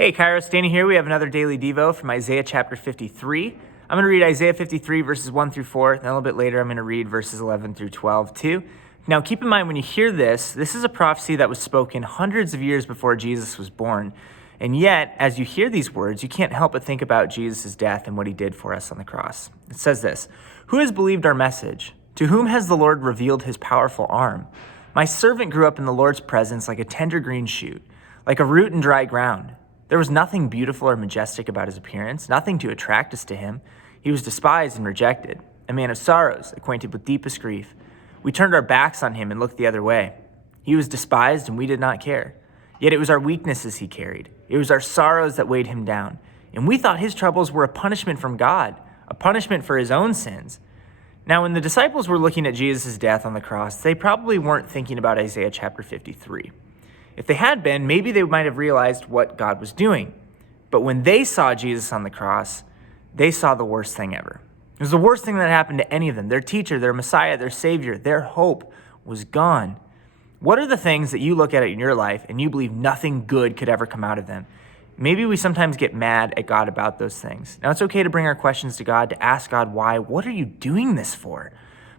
Hey, Kairos, Danny here. We have another daily Devo from Isaiah chapter 53. I'm going to read Isaiah 53 verses 1 through 4. Then a little bit later, I'm going to read verses 11 through 12 too. Now, keep in mind when you hear this is a prophecy that was spoken hundreds of years before Jesus was born. And yet, as you hear these words, you can't help but think about Jesus' death and what he did for us on the cross. It says this, "Who has believed our message? To whom has the Lord revealed his powerful arm? My servant grew up in the Lord's presence like a tender green shoot, like a root in dry ground. There was nothing beautiful or majestic about his appearance, nothing to attract us to him. He was despised and rejected, a man of sorrows, acquainted with deepest grief. We turned our backs on him and looked the other way. He was despised and we did not care. Yet it was our weaknesses he carried. It was our sorrows that weighed him down. And we thought his troubles were a punishment from God, a punishment for his own sins." Now, when the disciples were looking at Jesus' death on the cross, they probably weren't thinking about Isaiah chapter 53. If they had been, maybe they might have realized what God was doing. But when they saw Jesus on the cross, they saw the worst thing ever. It was the worst thing that happened to any of them. Their teacher, their Messiah, their Savior, their hope was gone. What are the things that you look at in your life and you believe nothing good could ever come out of them? Maybe we sometimes get mad at God about those things. Now, it's okay to bring our questions to God, to ask God why. What are you doing this for?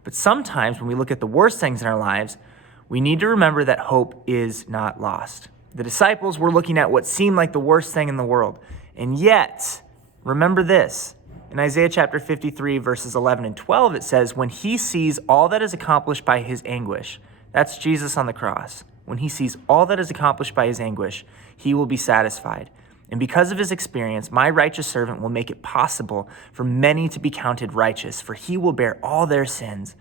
But sometimes when we look at the worst things in our lives, we need to remember that hope is not lost. The disciples were looking at what seemed like the worst thing in the world. And yet, remember this. In Isaiah chapter 53, verses 11 and 12, it says, "When he sees all that is accomplished by his anguish," that's Jesus on the cross. "When he sees all that is accomplished by his anguish, he will be satisfied. And because of his experience, my righteous servant will make it possible for many to be counted righteous, for he will bear all their sins."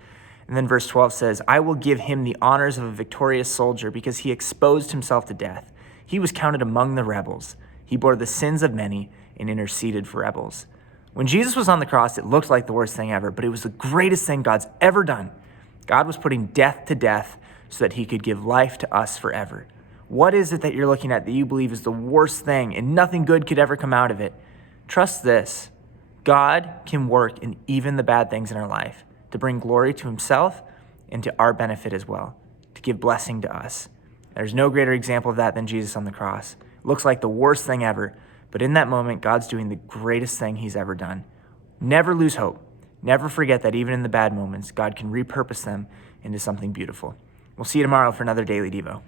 And then verse 12 says, "I will give him the honors of a victorious soldier because he exposed himself to death. He was counted among the rebels. He bore the sins of many and interceded for rebels." When Jesus was on the cross, it looked like the worst thing ever, but it was the greatest thing God's ever done. God was putting death to death so that he could give life to us forever. What is it that you're looking at that you believe is the worst thing and nothing good could ever come out of it? Trust this. God can work in even the bad things in our life to bring glory to himself and to our benefit as well, to give blessing to us. There's no greater example of that than Jesus on the cross. It looks like the worst thing ever, but in that moment, God's doing the greatest thing he's ever done. Never lose hope. Never forget that even in the bad moments, God can repurpose them into something beautiful. We'll see you tomorrow for another Daily Devo.